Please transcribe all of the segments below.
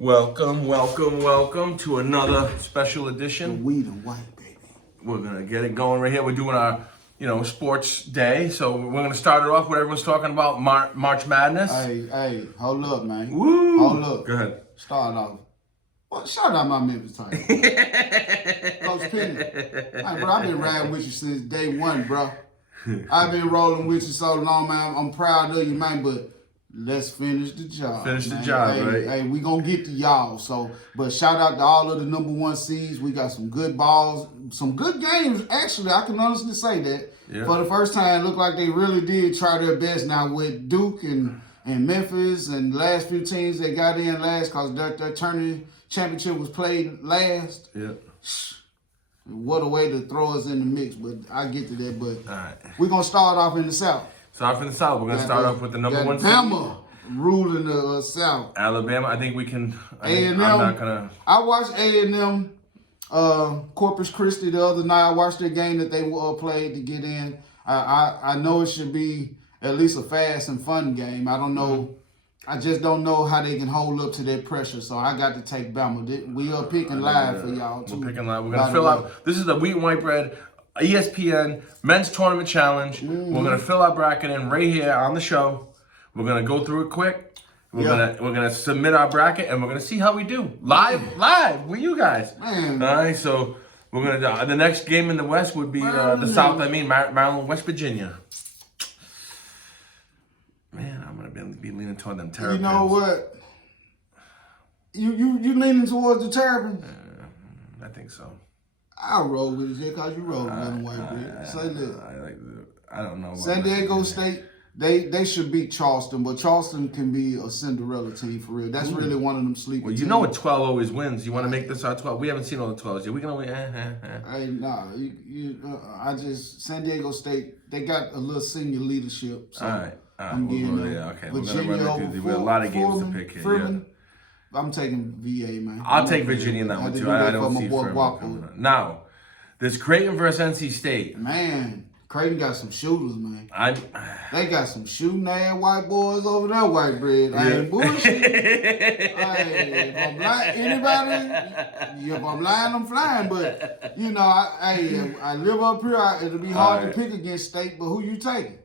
Welcome to another special edition. We the white, baby. We're gonna get it going right here. We're doing our, sports day. So we're gonna start it off with everyone's talking about March Madness. Hey, hold up, man. Woo! Hold up. Go ahead. Start off. Well, shout out my Memphis Tigers. Coach Penny. Hey, bro, I've been riding with you since day one, bro. I've been rolling with you so long, man. I'm proud of you, man, but let's finish the job. Finish the job, right? Hey, we gonna get to y'all. So, but shout out to all of the number one seeds. We got some good balls, some good games. Actually, I can honestly say that. Yeah. For the first time, it looked like they really did try their best. Now with Duke and Memphis and the last few teams that got in last, because their tournament championship was played last. Yeah. What a way to throw us in the mix, but I get to that. But All right. we're gonna start off in the South. Start from the South. We're gonna start off with the number one seed. Alabama ruling the South. Alabama. I think we can. A&M. I'm not gonna. I watched A&M Corpus Christi the other night. I watched their game that they played to get in. I know it should be at least a fast and fun game. I don't know. I just don't know how they can hold up to that pressure. So I got to take Bama. We are picking live for y'all too. We're picking live. We're gonna fill out. This is the Wheat and White Bread ESPN Men's Tournament Challenge. We're gonna fill our bracket in right here on the show. We're gonna go through it quick. We're gonna submit our bracket and we're gonna see how we do live with you guys. Man. All right, so we're gonna the next game in the West would be the South. Maryland, West Virginia. Man, I'm gonna be leaning toward them Terrapins. You know what? You leaning towards the Terrapins? I think so. I'll roll with it just because you roll with them white bread. Say that. I don't know. San Diego State, they should beat Charleston, but Charleston can be a Cinderella team for real. That's really one of them sleeping Well, you teams. know what 12 always wins. You want to make this our 12? We haven't seen all the 12s yet. We can only. Hey, nah, San Diego State, they got a little senior leadership. So all right. I'm getting okay. Virginia we're gonna run it through. We have a lot of games to pick here. Furman, I'm taking VA, man. I'll take Virginia in that one too. I don't see Furman coming on. Now, there's Creighton versus NC State. Man, Creighton got some shooters, man. They got some shooting ass white boys over there, white bread. I ain't bullshit. Hey, if I'm lying, I'm flying. But I live up here. It'll be hard to pick against State. But who you taking?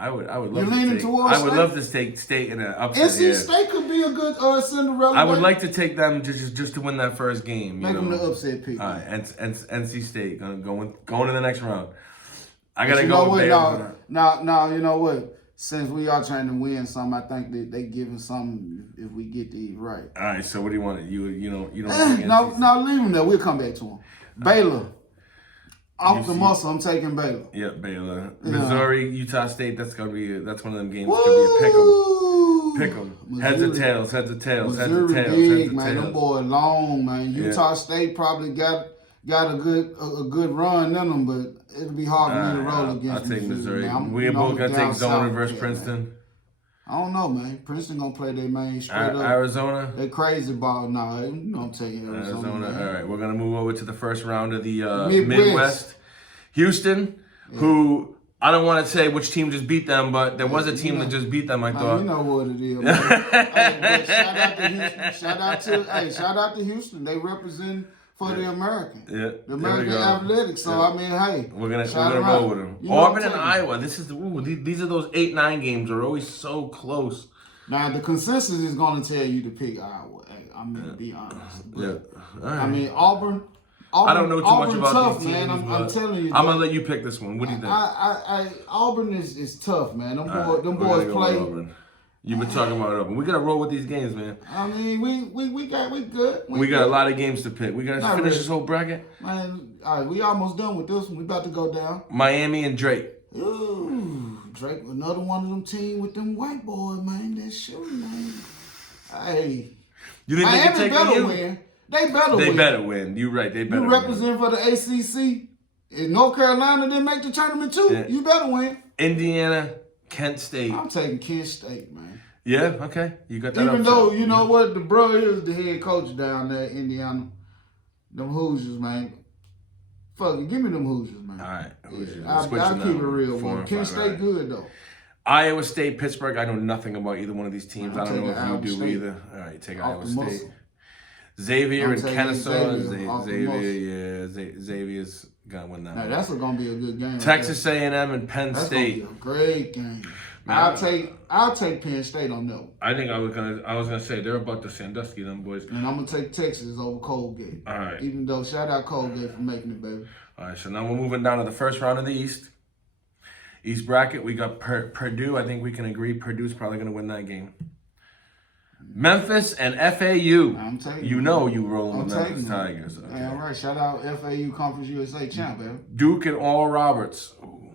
I would love. You're leaning towards I would love to take State in an upset. NC State could be a good Cinderella. I would like to take them just to win that first game. Make them the upset pick. All right, and NC State going to the next round. I gotta go with Baylor. Now, you know what? Since we are trying to win something, I think that they giving something if we get these right. All right. So what do you want? You don't. No, leave them there. We'll come back to them. Baylor. Off the muscle, I'm taking Baylor. Yeah, Baylor. Missouri, Utah State. That's one of them games. It's gonna be a pick 'em. Heads or tails. Missouri big, man. Them boys long, man. Utah State probably got a good run in them, but it'll be hard for me to roll against. I'll take Missouri. We both gotta take Zona versus kid, Princeton. Man. I don't know, man. Princeton gonna play their main straight up. Arizona. They crazy ball. No, I'm taking Arizona. All right, we're gonna move over to the first round of the Midwest. Houston, who I don't want to say which team just beat them, but there was a team that just beat them. I thought. You know what it is. Man. Shout out to Houston. They represent for the American. Yeah, the American athletics. So I mean, hey, we're gonna roll with them. Auburn and Iowa. This is these are those 8-9 games. Are always so close. Now the consensus is going to tell you to pick Iowa. I'm gonna be honest. But, right. I mean Auburn. I don't know too much about tough, these teams, man. I'm telling you. I'm gonna let you pick this one. What do you think? Auburn is tough, man. Them boys play. You've been talking about Auburn. We gotta roll with these games, man. I mean, we good. We got a lot of games to pick. We gotta finish this whole bracket. Man, all right, we almost done with this one. We about to go down. Miami and Drake. Ooh, Drake, another one of them teams with them white boys, man. That shooting, man. Hey, you think Miami they can take better win? They better win. You're right. They better win. You represent for the ACC. And North Carolina didn't make the tournament too. Yeah. You better win. Indiana, Kent State. I'm taking Kent State, man. Yeah, okay. You got that. Even though, you know what, the bro is the head coach down there in Indiana. Them Hoosiers, man. Fuck it, give me them Hoosiers, man. All right. Hoosiers. I'll keep it real, man. Kent State good, though. Iowa State, Pittsburgh. I know nothing about either one of these teams. I'm I don't know taking if you Iowa do State. either. All right, take Off Iowa the State. muscle. Xavier I'm and taking Kennesaw. Xavier off the Xavier's gonna win that Now, one. that's gonna be a good game. Texas A&M and Penn That's State. gonna be a great game. Man, I'll take Penn State on that one. I think I was gonna say they're about to Sandusky, them boys. And I'm gonna take Texas over Colgate. All right. Even though shout out Colgate for making it, baby. All right, so now we're moving down to the first round of the East bracket. We got Purdue. I think we can agree Purdue's probably gonna win that game. Memphis and FAU. I'm taking you them. know you rolling I'm with Memphis taking them. Tigers. Okay. Yeah, all right. Shout out FAU Conference USA champ, baby. Duke and Oral Roberts. Ooh.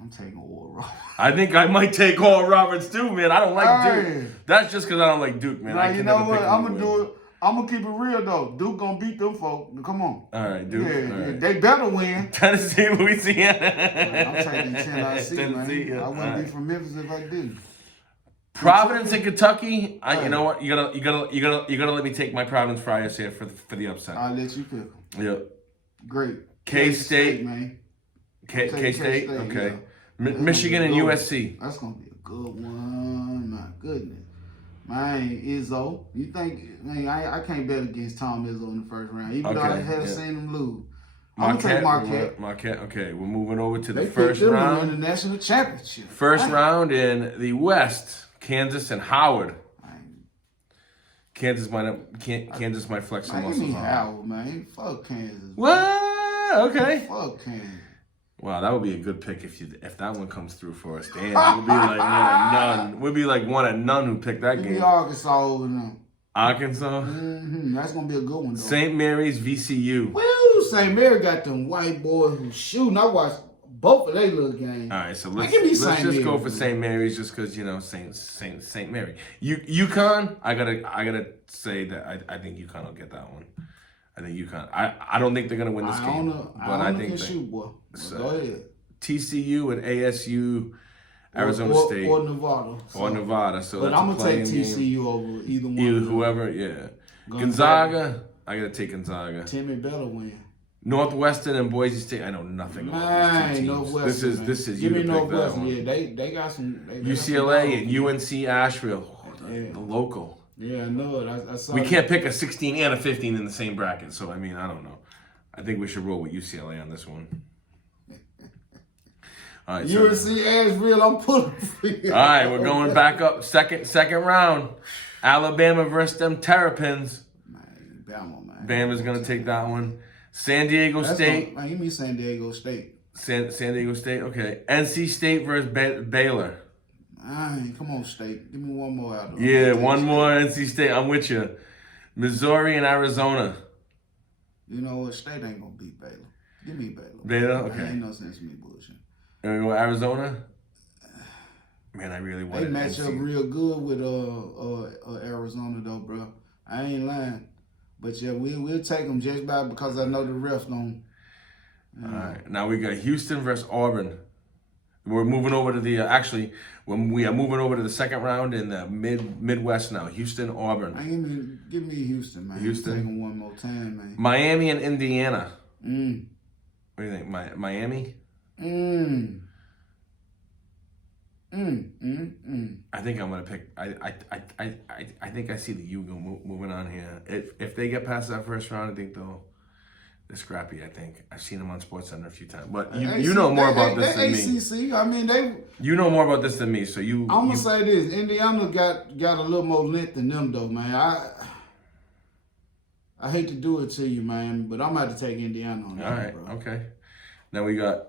I'm taking Oral Roberts. I think I might take Oral Roberts too, man. I don't like Hey. Duke. That's just because I don't like Duke, man. Now, I you can know never what? pick I'm them gonna to win. do it. I'm gonna keep it real though. Duke gonna beat them folk. Come on. All right, Duke. Yeah, All right. they better win. Tennessee, Louisiana. I'm taking Tennessee, Tennessee, man. yeah. I All wouldn't right. be from Memphis if I did. Providence and Kentucky. You know what? You gotta let me take my Providence Friars here for the upset. I'll let you pick them. Yep. Great. K-State. man. K Take State. K-State, Okay. yeah. Michigan and That's gonna be a good USC. That's gonna be a good one. My goodness. Man, Izzo. You think, man, I can't bet against Tom Izzo in the first round, even though I Okay, have yeah. seen him lose. I'm gonna take Marquette. Marquette. Okay, we're moving over to the They first picked them to win round. the national championship. First Man. round in the West. Kansas and Howard. Kansas might flex some Man, give me muscles on. Howard, man. Fuck Kansas. What? Okay. Fuck Kansas. Wow, that would be a good pick if that one comes through for us. Damn, we'll be like one and none. We'll be like one and none who picked that Give me game. Arkansas over them. Arkansas, That's gonna be a good one though. St. Mary's, VCU. Woo! St. Mary got them white boys who shooting. I watched both of their little games. All right, so Man, let's give me just St. go Mary's, for man. St. Mary's just because St. Mary. UConn, I gotta say that I think UConn will get that one. I think UConn. I don't think they're gonna win this game, but I think they, shoot, boy. So, Go ahead. TCU and ASU, Arizona State or Nevada. or Nevada. So But that's I'm a gonna take playing TCU game. over either one. Either of them. whoever, yeah. Gonzaga. I gotta take Gonzaga. Timmy better win. Northwestern and Boise State. I know nothing about these two teams. Northwestern. This is Give you me to pick that Northwestern. one. Yeah, they got some. They UCLA and got UNC Asheville. Oh, Yeah. the local. Yeah, I know it. I saw We it. can't pick a 16 and a 15 in the same bracket. So I mean, I don't know. I think we should roll with UCLA on this one. All right. So, UNC Asheville, I'm pulling for you. all right, we're going back up. Second round. Alabama versus them Terrapins. Man, Bama, man. Bama's gonna take that one. San Diego That's State. Man, give me San Diego State. San Diego State. Okay. NC State versus Baylor. Man, come on, State. Give me one more out of Yeah, one more NC State. I'm with you. Missouri and Arizona. You know what? State ain't gonna beat Baylor. Give me Baylor. Baylor? Man, Okay. ain't no sense in me bullshit. And we go Arizona. Man, I really They wanted match up NC. real good with Arizona though, bro. I ain't lying. But yeah, we'll take them just by because I know the refs gonna. All right. Now we got Houston versus Auburn. We're moving over to the when we are moving over to the second round in the Midwest now. Houston, Auburn, Man, give me Houston, man. Houston. Take them one more time, man. Miami and Indiana. Mm. What do you think? Miami? I think I'm gonna pick. I think I see the U moving on here. If they get past that first round, I think they're scrappy. I think I've seen them on SportsCenter a few times. But you know more about this than me. ACC. I mean, they. You know more about this than me. So I'm gonna say this: Indiana got a little more length than them, though, man. I hate to do it to you, man, but I'm gonna have to take Indiana on that, all right, bro. okay. Now we got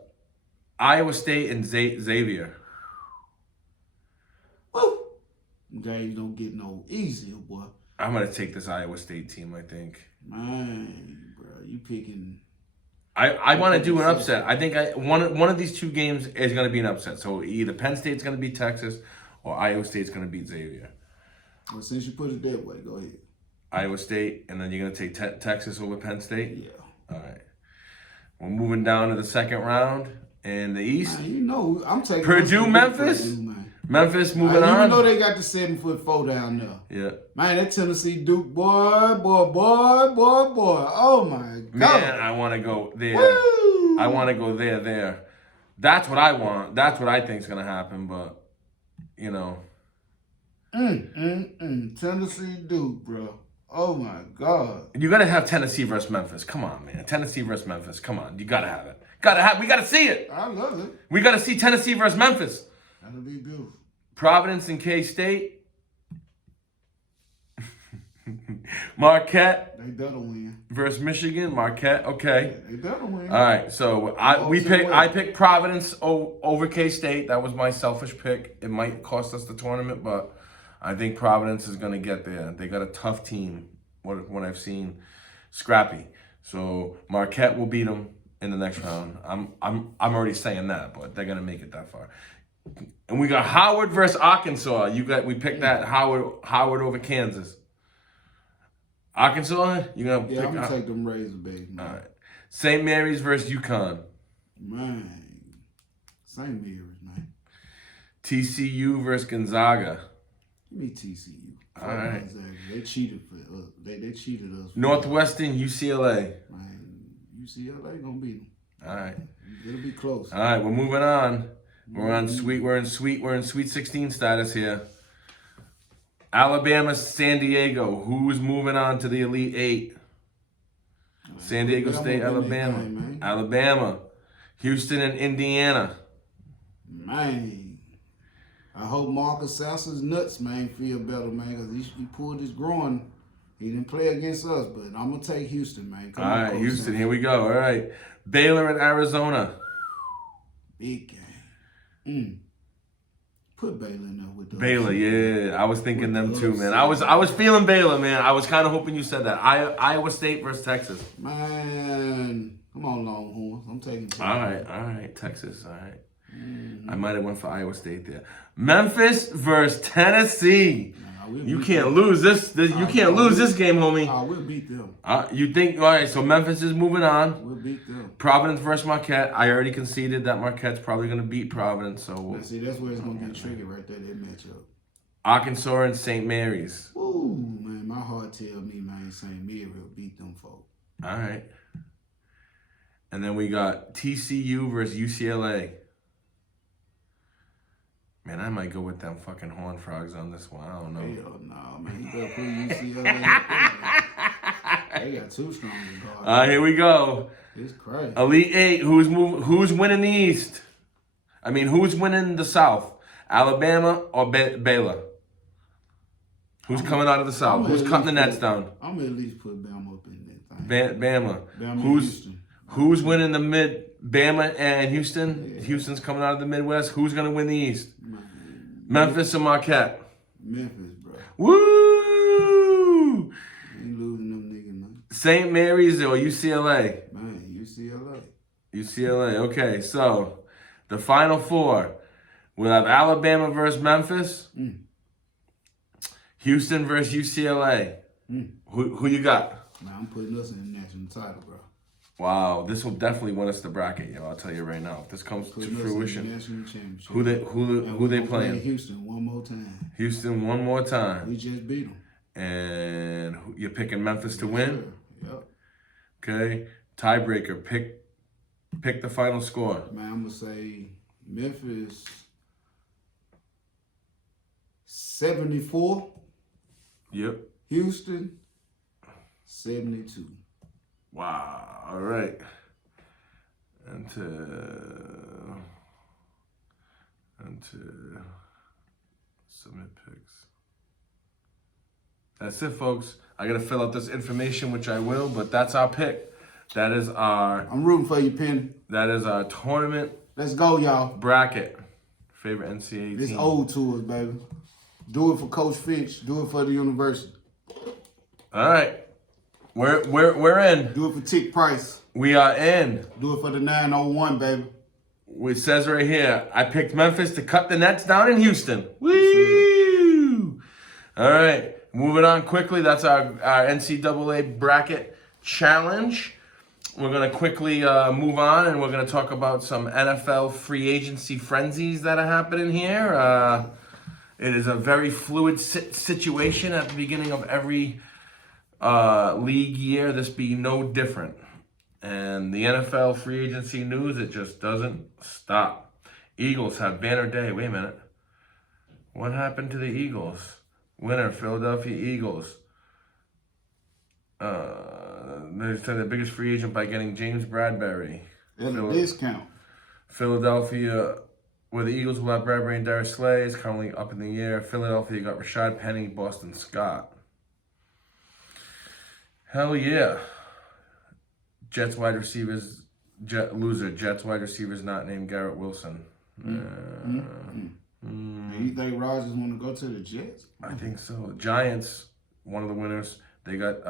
Iowa State and Xavier. Woo! Games don't get no easier, boy. I'm gonna take this Iowa State team. I think. Man, bro, you picking. I want to do an upset. I think one of these two games is going to be an upset. So either Penn State's going to beat Texas, or Iowa State's going to beat Xavier. Well, since you put it that way, go ahead. Iowa State, and then you're going to take Texas over Penn State? Yeah. All right. We're moving down to the second round in the East. Man, you know, I'm taking Purdue, Memphis? Purdue, man. Memphis moving Even on. though they got the 7'4" down there. Yeah. Man, that Tennessee Duke boy. Oh my God. Man, I want to go there. Woo! I want to go there. That's what I want. That's what I think is going to happen, but you know. Tennessee Duke, bro. Oh my God. You gotta have Tennessee versus Memphis. Come on, man. Tennessee versus Memphis. Come on. You gotta have it. We gotta see it. I love it. We gotta see Tennessee versus Memphis. That'll be beautiful. Providence and K-State. Marquette They better win. versus Michigan. Marquette, okay. They better win. All right, so I picked Providence over K-State. That was my selfish pick. It might cost us the tournament, but I think Providence is gonna get there. They got a tough team. What I've seen, scrappy. So Marquette will beat them in the next round. I'm already saying that, but they're gonna make it that far. And we got Howard versus Arkansas. We picked that Howard over Kansas. Arkansas, you gonna Yeah, pick? I'm gonna take them Razorbacks, man. All right. St. Mary's versus UConn. Man, St. Mary's, man. TCU versus Gonzaga. Give me TCU. All right. They cheated for us. They cheated us. Northwestern UCLA. Man, UCLA gonna beat them. All right. It'll be close. All right, we're moving on. We're in Sweet 16 status here. Alabama, San Diego. Who's moving on to the Elite Eight? San Diego State, Alabama. Alabama. Houston and Indiana. Man, I hope Marcus Sasser's nuts, man, feel better, man, because he pulled his groin. He didn't play against us, but I'm going to take Houston, man. All right, Houston, here we go. All right. Baylor and Arizona. Big game. Put Baylor in there with the Baylor, yeah. I was thinking them too, man. I was feeling Baylor, man. I was kind of hoping you said that. Iowa State versus Texas. Man, come on, Longhorns. I'm taking Texas. All right. Texas, all right. I might have went for Iowa State there. Memphis versus Tennessee. You can't lose this. You can't lose this game, homie. We'll beat them. You think? All right. So Memphis is moving on. We'll beat them. Providence versus Marquette. I already conceded that Marquette's probably going to beat Providence. So now, see, that's where it's going to get tricky right there. That matchup. Arkansas and St. Mary's. Ooh, man, my heart tell me, man, St. Mary will beat them folks. All right. And then we got TCU versus UCLA. Man, I might go with them fucking Horned Frogs on this one. I don't know. Hell no, man. You better put UCLA. They got too strong in guard. All right, here we go. It's crazy. Elite Eight. Who's winning the East? I mean, who's winning the South? Alabama or Baylor? Who's coming out of the South? Who's cutting the nets down? I'm gonna at least put Bama up in that thing. Bama. Houston. Who's winning the mid? Bama and Houston. Yeah. Houston's coming out of the Midwest. Who's gonna win the East? Memphis or Marquette? Memphis, bro. Woo! Ain't losing them niggas, man. St. Mary's or UCLA? Man, UCLA. UCLA. Okay, so the Final Four. We'll have Alabama versus Memphis. Houston versus UCLA. Who you got? Man, I'm putting us in the national title, bro. Wow, this will definitely win us the bracket, yo. I'll tell you right now. If this comes to fruition, who they playing? Houston one more time. Houston one more time. We just beat them. And you're picking Memphis to win. Yep. Okay. Tiebreaker. Pick the final score. Man, I'm gonna say Memphis 74. Yep. Houston 72. Wow. All right. And to submit picks. That's it, folks. I gotta fill out this information, which I will, but that's our pick. That is our. I'm rooting for you, Penny. That is our tournament. Let's go, y'all. Bracket. Favorite NCAA This team. old to us, baby. Do it for Coach Finch. Do it for the university. All right. We're in. Do it for Tick Price. We are in. Do it for the 901, baby. It says right here, I picked Memphis to cut the nets down in Houston. Woo! All right. Moving on quickly. That's our NCAA bracket challenge. We're going to quickly move on, and we're going to talk about some NFL free agency frenzies that are happening here. It is a very fluid situation at the beginning of every league year. This be no different. And the NFL free agency news, it just doesn't stop. Eagles have banner day. Wait a minute. What happened to the Eagles? Winner, Philadelphia Eagles. They said the biggest free agent by getting James Bradbury. At a discount. Philadelphia, where the Eagles will have Bradbury and Darius Slay, is currently up in the air. Philadelphia got Rashad Penny, Boston Scott. Hell yeah. Jets wide receivers, Jets wide receivers not named Garrett Wilson. Do you think Rodgers want to go to the Jets? I think so. Giants, one of the winners. They got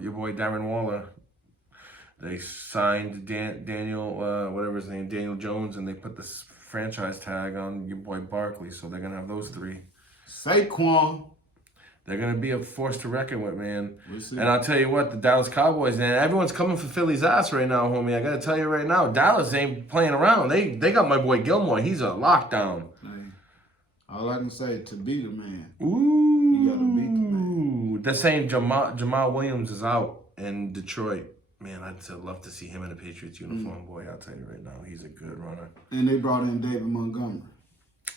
your boy Darren Waller. They signed Daniel, whatever his name, Daniel Jones, and they put this franchise tag on your boy Barkley. So they're gonna have those three. Saquon. They're gonna be a force to reckon with, man. We'll see. And I'll tell you what, the Dallas Cowboys, man, everyone's coming for Philly's ass right now, homie. I gotta tell you right now, Dallas ain't playing around. They got my boy Gilmore. He's a lockdown. Hey, all I can say, to be the man. Ooh. You gotta beat the man. They're saying Jamal Williams is out in Detroit. Man, I'd love to see him in a Patriots uniform, boy. I'll tell you right now, he's a good runner. And they brought in David Montgomery.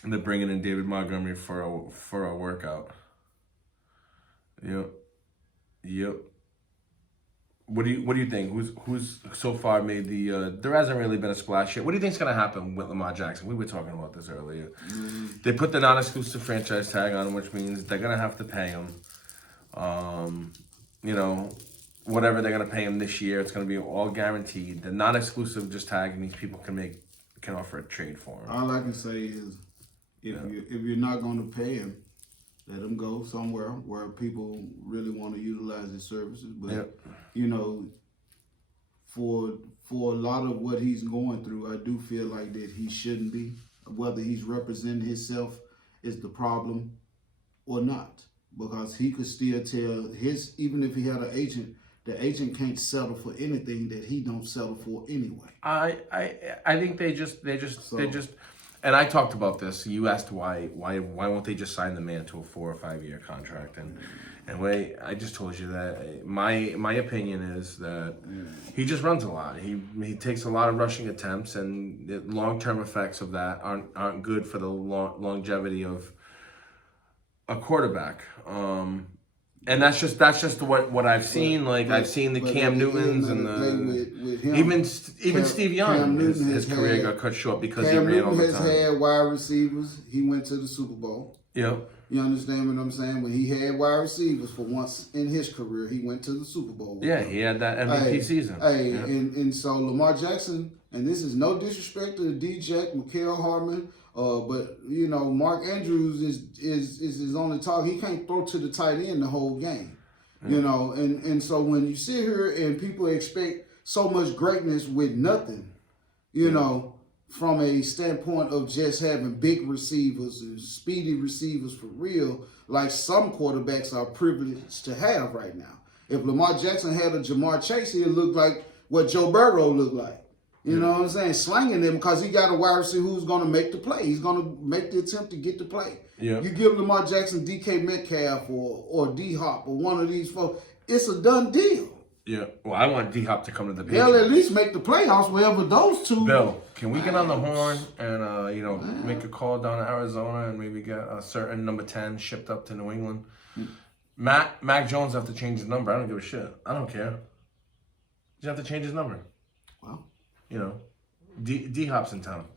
And they're bringing in David Montgomery for a workout. Yep. What do you think? Who's so far made the? There hasn't really been a splash yet. What do you think's gonna happen with Lamar Jackson? We were talking about this earlier. They put the non-exclusive franchise tag on him, which means they're gonna have to pay him. Whatever they're gonna pay him this year, it's gonna be all guaranteed. The non-exclusive just tag means people can offer a trade for him. All I can say is, if you're not going to pay him, let him go somewhere where people really want to utilize his services. But for a lot of what he's going through, I do feel like that he shouldn't be. Whether he's representing himself is the problem or not, because he could still tell even if he had an agent. The agent can't settle for anything that he don't settle for anyway. I think they just and I talked about this. You asked why won't they just sign the man to a 4 or 5 year contract? And I just told you that my opinion is that he just runs a lot. He takes a lot of rushing attempts, and the long term effects of that aren't good for the longevity of a quarterback. And that's just what I've seen. Like I've seen the Cam Newtons and with him, even Steve Young. His career got cut short because he ran all the time. Cam Newton has had wide receivers. He went to the Super Bowl. Yep. You understand what I'm saying? When he had wide receivers for once in his career, he went to the Super Bowl. Yeah, he had that MVP season. And so Lamar Jackson, and this is no disrespect to D-Jack, Mikael Hardman, but Mark Andrews is his only target. He can't throw to the tight end the whole game. And so when you sit here and people expect so much greatness with nothing, from a standpoint of just having big receivers and speedy receivers for real, like some quarterbacks are privileged to have right now. If Lamar Jackson had a Jamar Chase, he'd look like what Joe Burrow looked like. You know what I'm saying? Slanging them because he got a wide receiver who's going to make the play. He's going to make the attempt to get the play. Yeah. You give Lamar Jackson DK Metcalf or D-Hop or one of these folks, it's a done deal. Yeah. Well, I want D-Hop to come to the Patriots. They'll at least make the playoffs wherever those two. Bill, can we get on the horn and make a call down to Arizona and maybe get a certain number 10 shipped up to New England? Mac Jones have to change his number. I don't give a shit. I don't care. You have to change his number. Well, D-Hop's in town.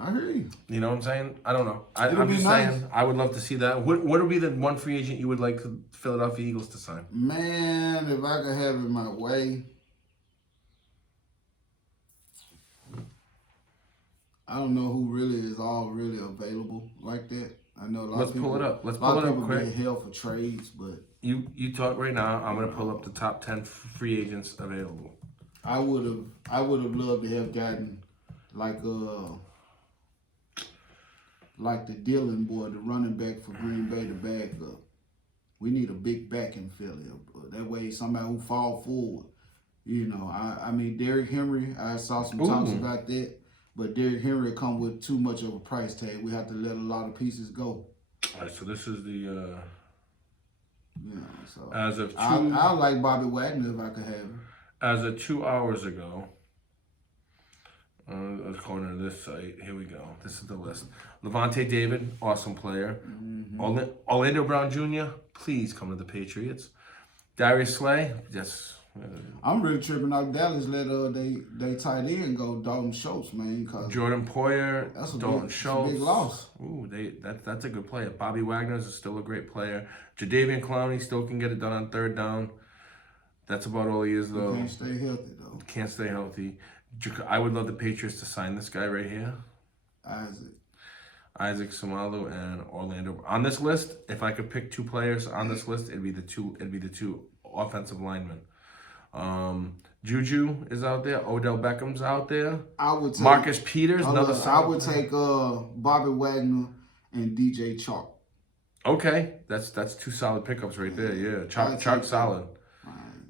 I hear you. You know what I'm saying? I don't know. I'm just saying, I would love to see that. What would be the one free agent you would like the Philadelphia Eagles to sign? Man, if I could have it my way, I don't know who really is all really available like that. I know a lot of people. Let's pull it up. Let's pull it up quick. Hell for trades, but you talk right now. I'm gonna pull up the top 10 free agents available. I would have loved to have gotten like the Dillon boy, the running back for Green Bay, to back up. We need a big back in Philly. That way, somebody who fall forward. I mean, Derrick Henry, I saw some talks about that, but Derrick Henry come with too much of a price tag. We have to let a lot of pieces go. All right, so this is the. So as of I like Bobby Wagner if I could have him. As of 2 hours ago, According to this site, here we go. This is the list. Levante David, awesome player. Orlando Brown Jr., please come to the Patriots. Darius Slay, yes. I'm really tripping out. Dallas let they tight end go, Dalton Schultz, man. Cause Jordan Poyer, that's a Dalton big, Schultz. big loss. Ooh, that's a good player. Bobby Wagner's is still a great player. Jadeveon Clowney still can get it done on third down. That's about all he is, though. Can't stay healthy, though. Can't stay healthy. I would love the Patriots to sign this guy right here. Isaac Samalu and Orlando. On this list, if I could pick two players on this list, it'd be the two offensive linemen. Juju is out there. Odell Beckham's out there. I would take, Marcus Peters, another I would take Bobby Wagner and DJ Chark. Okay, that's two solid pickups right there. Yeah, Chark solid.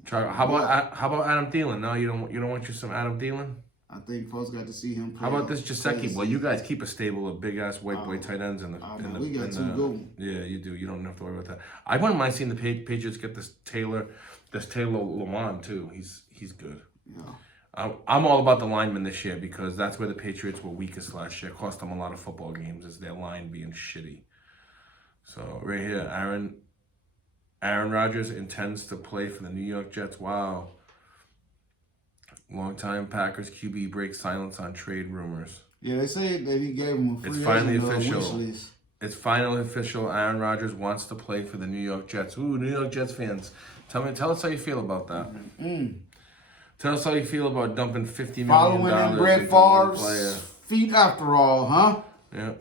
Chark. How about Adam Thielen? No, you don't want you some Adam Thielen? I think folks got to see him play. How about this Gesicki? Well, you guys keep a stable of big ass white boy tight ends in the. We got two good ones. Yeah, you do. You don't have to worry about that. I wouldn't mind seeing the Patriots get this Taylor Lewan too. He's good. Yeah. I'm all about the linemen this year because that's where the Patriots were weakest last year. Cost them a lot of football games is their line being shitty. So right here, Aaron Rodgers intends to play for the New York Jets. Wow. Longtime Packers QB breaks silence on trade rumors. Yeah, they said that he gave him a free It's finally official. wish list. It's finally official. Aaron Rodgers wants to play for the New York Jets. Ooh, New York Jets fans, tell us how you feel about that. Tell us how you feel about dumping $50 million. Following in Brett Favre's feet after all, huh? Yeah.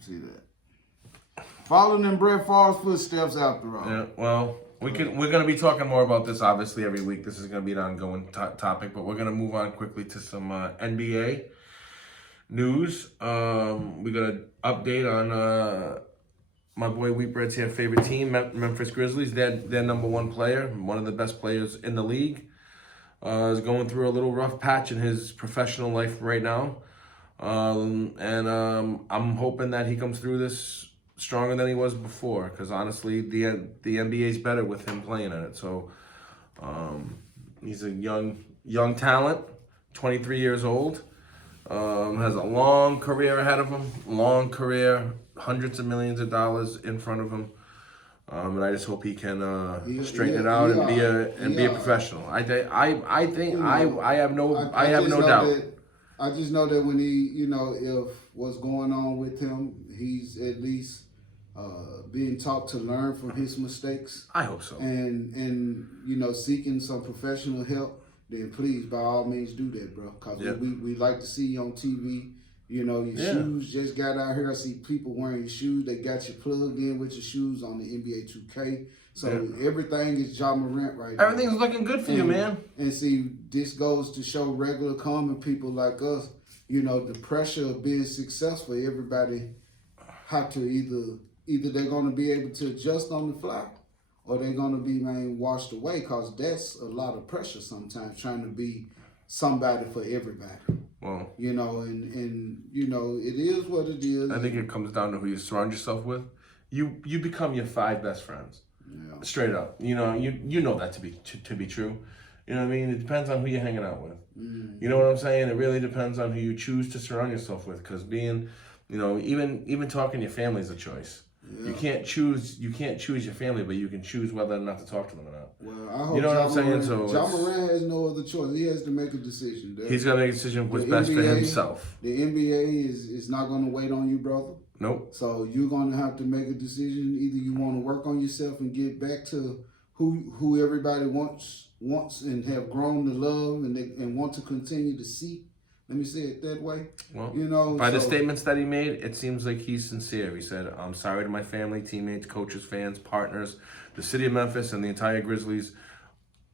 See that. Following in Brett Favre's footsteps after all. Yeah. Well, we're gonna be talking more about this obviously every week. This is gonna be an ongoing topic, but we're gonna move on quickly to some NBA news. We got an update on my boy Wheatbread's here favorite team, Memphis Grizzlies. Their number one player, one of the best players in the league, is going through a little rough patch in his professional life right now. I'm hoping that he comes through this stronger than he was before, because honestly, the NBA is better with him playing in it. So he's a young talent, 23 years old, has a long career ahead of him, hundreds of millions of dollars in front of him, and I just hope he can straighten it out and be a professional. I have no doubt. I just know that when he, if what's going on with him, he's at least being taught to learn from his mistakes. I hope so. And seeking some professional help, then please, by all means, do that, bro. Because we like to see you on TV. Your shoes just got out here. I see people wearing your shoes. They got you plugged in with your shoes on the NBA 2K. So everything is Ja Morant right now. Everything's looking good for you, man. And see, this goes to show regular common people like us, the pressure of being successful. Everybody have to either they're going to be able to adjust on the fly, or they're going to be washed away, because that's a lot of pressure sometimes, trying to be somebody for everybody. Well, and it is what it is. I think it comes down to who you surround yourself with. You become your 5 best friends. Yeah. Straight up. You know that to be true. You know what I mean? It depends on who you're hanging out with. You know what I'm saying? It really depends on who you choose to surround yourself with, because being, even talking to your family is a choice. Yeah. You can't choose your family, but you can choose whether or not to talk to them or not. Well, I hope you know what I'm saying? So Ja Morant has no other choice. He has to make a decision. He's got to make a decision what's best for himself. The NBA is not going to wait on you, brother. Nope. So you're going to have to make a decision. Either you want to work on yourself and get back to who everybody wants and have grown to love and want to continue to seek. Let me say it that way. Well, by the statements that he made, it seems like he's sincere. He said, "I'm sorry to my family, teammates, coaches, fans, partners, the city of Memphis, and the entire Grizzlies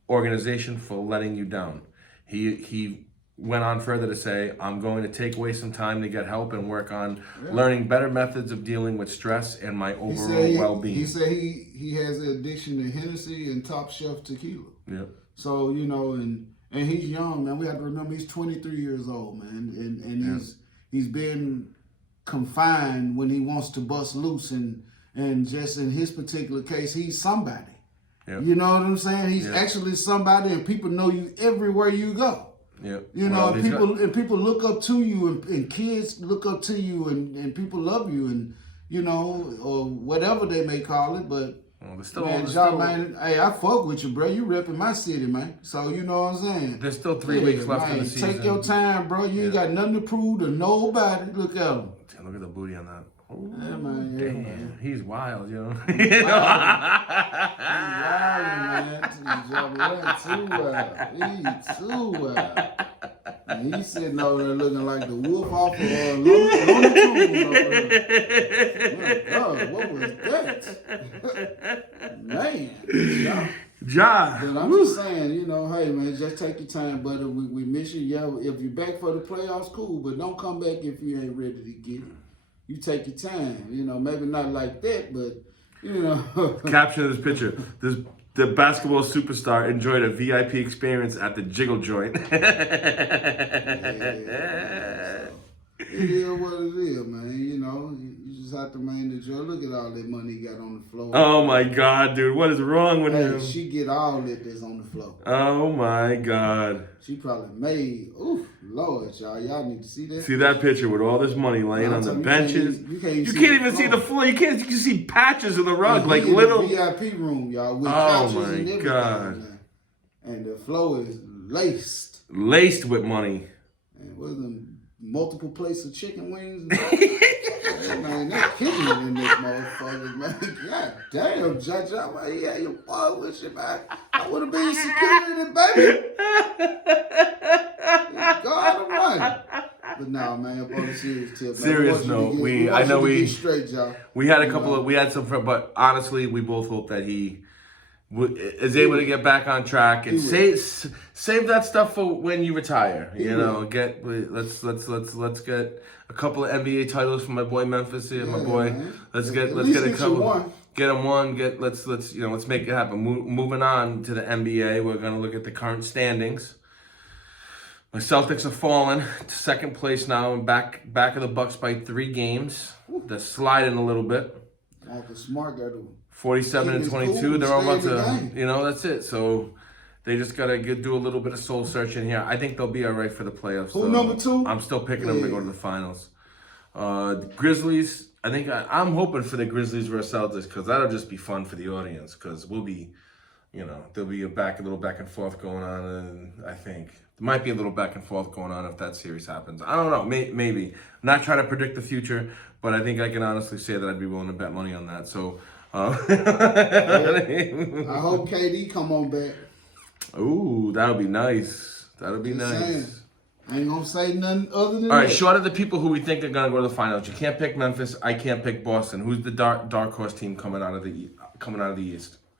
organization for letting you down." He went on further to say, "I'm going to take away some time to get help and work on learning better methods of dealing with stress and my overall well-being." He said he has an addiction to Hennessy and top shelf tequila. Yeah. So, and he's young, man. We have to remember he's 23 years old, man. And he's been confined when he wants to bust loose, and just in his particular case, he's somebody. Yep. You know what I'm saying? He's actually somebody, and people know you everywhere you go. Yeah. You know, people look up to you, and kids look up to you, and people love you, and you know, or whatever they may call it. But man, man, hey, I fuck with you, bro. You repping my city, man. So you know what I'm saying. There's still 3 weeks left in the season. Take your time, bro. You ain't got nothing to prove to nobody. Look at him. Look at the booty on that. Ooh, yeah, man. Yeah, damn, man. He's wild, you know. He's wild, man. He's too wild. And he's sitting over there looking like the wolf off of Looney Tunes. My God, what was that? Man, John. But I'm just saying, you know, hey man, just take your time, buddy. We miss you. Yeah, if you're back for the playoffs, cool. But don't come back if you ain't ready to get it. You take your time. You know, maybe not like that, but you know. Caption of this picture: the basketball superstar enjoyed a VIP experience at the Jiggle Joint. It is what it is, man. You know, you just have to enjoy. Look at all that money he got on the floor. Oh my God, dude, what is wrong with him? She get all that's on the floor. Oh my God. She probably made. Oof, Lord, y'all need to see that. See that picture with all this money laying on the benches. You can't even see the floor. You can see patches of the rug, like little VIP room, y'all. With oh couches and my everything. God. And the floor is laced with money. And wasn't multiple plates of chicken wings. Man, they're killing it in this motherfucker, man. God damn, Judge. I'm like, yeah, your boy with you, man. I would have been security, baby. God almighty. But nah, man, up on the serious tip, man. Serious note, we had a couple of, we had some, but honestly, we both hope that he is able to get back on track and save that stuff for when you retire. You know, let's get a couple of NBA titles for my boy Memphis here, my boy. Man. Let's get a couple. Get him one. Let's make it happen. Moving on to the NBA, we're gonna look at the current standings. My Celtics are falling to second place now, and back of the Bucks by 3 games. They're sliding a little bit. Like a smart guy do. 47 and 22. They're about to, that's it. So they just gotta do a little bit of soul searching here. I think they'll be all right for the playoffs. Who number 2? I'm still picking them to go to the finals. Grizzlies. I think I'm hoping for the Grizzlies versus Celtics because that'll just be fun for the audience because we'll be, there'll be a little back and forth going on, and I think there might be a little back and forth going on if that series happens. I don't know, maybe. I'm not trying to predict the future, but I think I can honestly say that I'd be willing to bet money on that. So, I hope KD come on back. Ooh, that'll be nice. That'll be nice. Saying. I ain't gonna say nothing other than all right, that. short of the people who we think are gonna go to the finals, you can't pick Memphis. I can't pick Boston. Who's the dark horse team coming out of the East?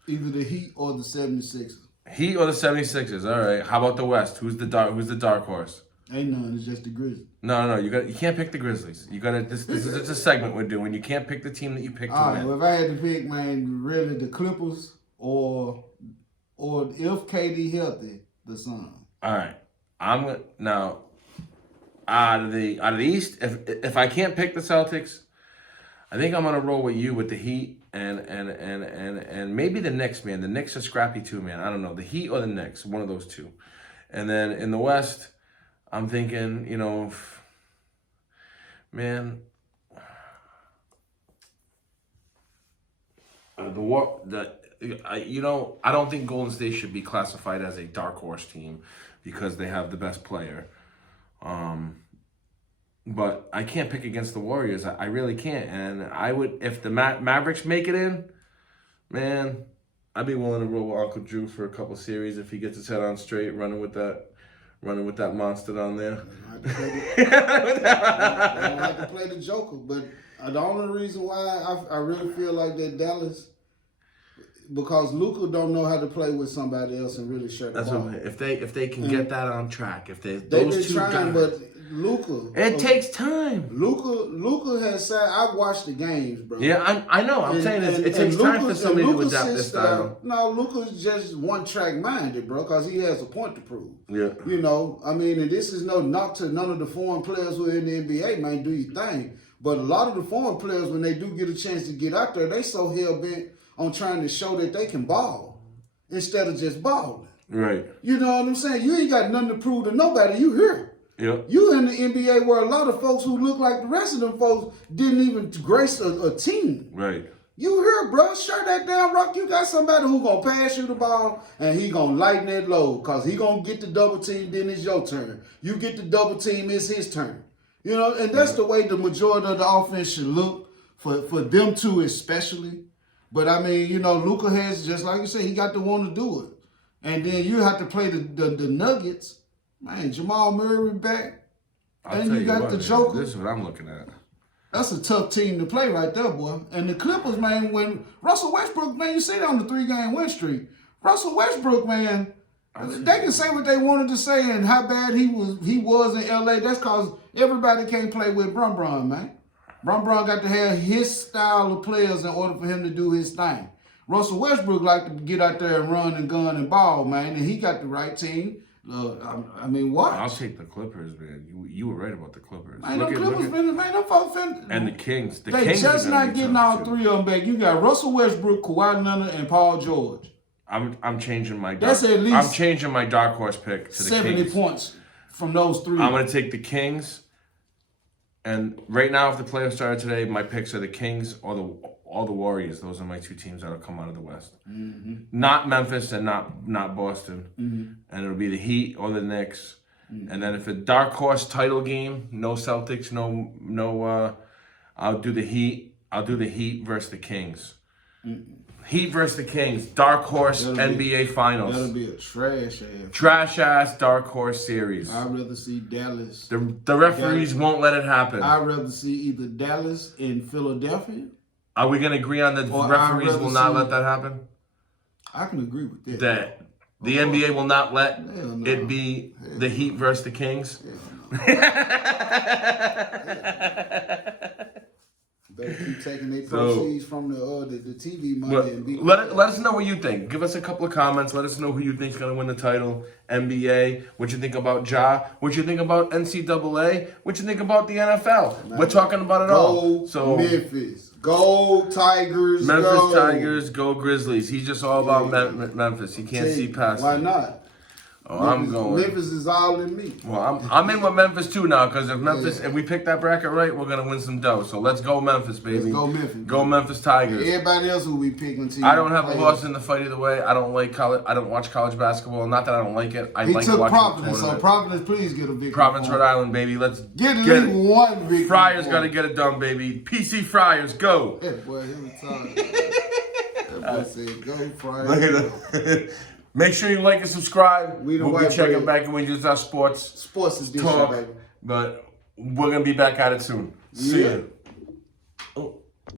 Either the Heat or the 76ers. Heat or the 76ers. All right. How about the West? Who's the dark horse? Ain't none. It's just the Grizzlies. No. You can't pick the Grizzlies. You gotta. This is a segment we're doing. You can't pick the team that you picked to win. Well, if I had to pick, man, really the Clippers or if KD healthy, the Suns. All right. I'm gonna now out of the East. If I can't pick the Celtics, I think I'm gonna roll with you with the Heat and maybe the Knicks, man. The Knicks are scrappy too, man. I don't know. The Heat or the Knicks, one of those two. And then in the West, I'm thinking, man, I don't think Golden State should be classified as a dark horse team because they have the best player. But I can't pick against the Warriors. I really can't. And I would, if the Mavericks make it in, man, I'd be willing to roll with Uncle Drew for a couple series if he gets his head on straight, running with that monster down there. I don't have to play the Joker, but the only reason why I really feel like that Dallas, because Luka don't know how to play with somebody else and really shut the ball. If they can get that on track, if they've been trying, but Luka, it takes time. Luka has said, I watched the games, bro. Yeah, I know. I'm saying it takes time for somebody to adapt this style. No, Luka's just one track minded, bro, because he has a point to prove. Yeah. And this is no knock to none of the foreign players who are in the NBA, man. Do your thing. But a lot of the foreign players, when they do get a chance to get out there, they so hell bent on trying to show that they can ball instead of just balling. Right. You know what I'm saying? You ain't got nothing to prove to nobody. You here. Yep. You in the NBA where a lot of folks who look like the rest of them folks didn't even grace a team. Right. You here, bro. Shut that down, Rock. You got somebody who gonna pass you the ball and he gonna lighten that load because he gonna get the double team, then it's your turn. You get the double team, it's his turn. You know, and that's the way the majority of the offense should look for them two especially. But I mean, you know, Luka has, just like you said, he got to want to do it. And then you have to play the Nuggets. Man, Jamal Murray back. And you got the Joker. This is what I'm looking at. That's a tough team to play right there, boy. And the Clippers, man, when Russell Westbrook, man, you see that on the 3-game win streak. Russell Westbrook, man, they can say what they wanted to say and how bad he was in LA. That's because everybody can't play with Bron, man. Bron got to have his style of players in order for him to do his thing. Russell Westbrook like to get out there and run and gun and ball, man, and he got the right team. I mean, watch. I'll take the Clippers, man. You were right about the Clippers. Man, them folks and the Kings. They Kings just not getting all three of them back. You got Russell Westbrook, Kawhi Leonard, and Paul George. I'm changing my. That's at least. I'm changing my dark horse pick to the 70 Kings. points from those three. I'm gonna take the Kings. And right now, if the playoffs started today, my picks are the Kings or the Warriors. Those are my two teams that'll come out of the West. Mm-hmm. Not Memphis and not Boston. Mm-hmm. And it'll be the Heat or the Knicks. Mm-hmm. And then if a dark horse title game, no Celtics, no. I'll do the Heat. I'll do the Heat versus the Kings. Mm-hmm. Heat versus the Kings. Dark horse NBA Finals. That'll be a trash ass dark horse series. I'd rather see Dallas. The referees won't let it happen. I'd rather see either Dallas in Philadelphia. Are we going to agree on that the referees will not let that happen? I can agree with that. That the NBA will not let it be the Heat versus the Kings? They keep taking their proceeds from the TV money and let us know what you think. Give us a couple of comments. Let us know who you think is going to win the title. NBA. What you think about Ja? What you think about NCAA? What you think about the NFL? Man, we're talking about it all. So Memphis. Go Tigers. Memphis Tigers. Go Grizzlies. He's just all about Memphis. He can't see past Why it. not? Oh, I'm going. Memphis is all in me. Well, I'm in with Memphis too now because if we pick that bracket right, we're gonna win some dough. So let's go Memphis, baby. Let's go Memphis. Go Memphis Tigers. Everybody else will be picking. I don't have a horse in the fight either way. I don't like college. I don't watch college basketball. Not that I don't like it. I like watching Providence, so Providence, please get a victory. Providence, Rhode Island, baby. Let's get at least one victory. Friars got to get it done, baby. PC Friars, go. Yeah, boy, him tired. That boy said, go Friars. Make sure you like and subscribe. We'll be checking back and we use our sports edition, talk, baby. but we're gonna be back at it soon. See ya.